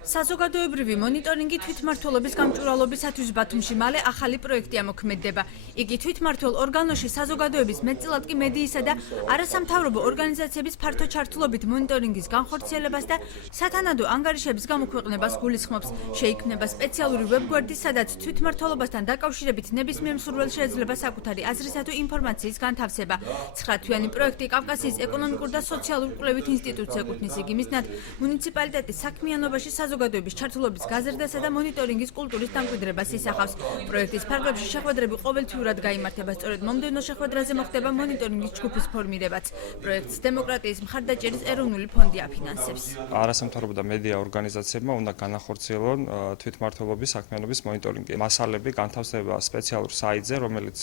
საზოგადოებრივი მონიტორინგი თვითმმართველობის გამჭვირვალობისათვის ბათუმში მალე ახალი პროექტი ამოქმედდება. იგი თვითმმართველ ორგანოში საზოგადოების მეტწილად კი მედიისა და არასამთავრობო ორგანიზაციების ფართო ჩართულობით მონიტორინგის განხორციელებას და სათანადო ანგარიშების გამოქვეყნებას გულისხმობს. შეიქმნება სპეციალური ვებგვერდი, სადაც თვითმმართველობასთან დაკავშირებით ნებისმიერ მსურველს შეიძლება საკუთარი აზრისა თუ ინფორმაციის განთავსება. 9 თვიანი პროექტი კავკასიის ეკონომიკურ და სოციალურ კვლევით ინსტიტუტს ეკუთვნის. იგი მიზნად მუნიციპალიტეტის საქმიანობაში საზოგადოების ჩართულობის გაზრდასა და მონიტორინგის კულტურის დამკვიდრებას ისახავს. პროექტის ფარგლებში შეხვედრები ყოველთვიურად გაიმართება, სწორედ მომდევნო შეხვედრაზე მოხდება მონიტორინგის ჯგუფის ფორმირებაც. პროექტს დემოკრატიის მხარდაჭერის ეროვნული ფონდი აფინანსებს. არასამთავრობო და მედია ორგანიზაციებმა უნდა განახორციელონ თვითმმართველობის საქმიანობის მონიტორინგი. მასალები განთავსდება სპეციალურ საიტზე, რომელიც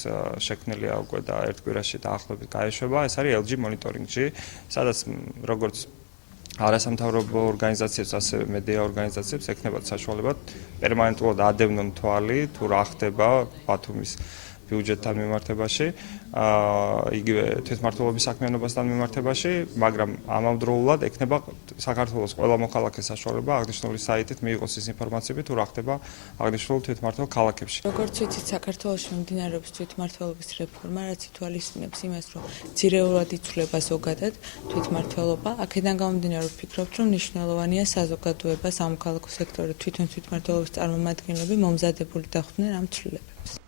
შექმნილია უკვე და ერთ კვირაში დაახლოებით გაეშვება. ეს არის LG მონიტორინგში, სადაც როგორც არასამთავრობო ორგანიზაციებს, ასევე მედია ორგანიზაციებს ექნებათ საშუალება პერმანენტულად ადევნონ თვალი, თუ რა ხდება ბათუმის ბიუჯეტთან მიმართებაში, იგივე თვითმმართველობის საქმიანობასთან მიმართებაში, მაგრამ ამავდროულად ექნება საქართველოს ყველა მოქალაქეს საშუალება აღნიშნული საიტით მიიღოს ის ინფორმაციები, თუ რა ხდება აღნიშნულ თვითმმართველ ქალაქებში. როგორც ვიცით, საქართველოში მიმდინარეობს თვითმმართველობის რეფორმა, რაც ითვალისწინებს იმას, რომ ძირეულად იცვლება ზოგადად თვითმმართველობა. აქედან გამომდინარე ვფიქრობთ, რომ მნიშვნელოვანია საზოგადოება, სამოქალაქო სექტორი, თვითმმართველობის წარმომადგენლები მომზადებული დახვდნენ ამ ცვლილებებს.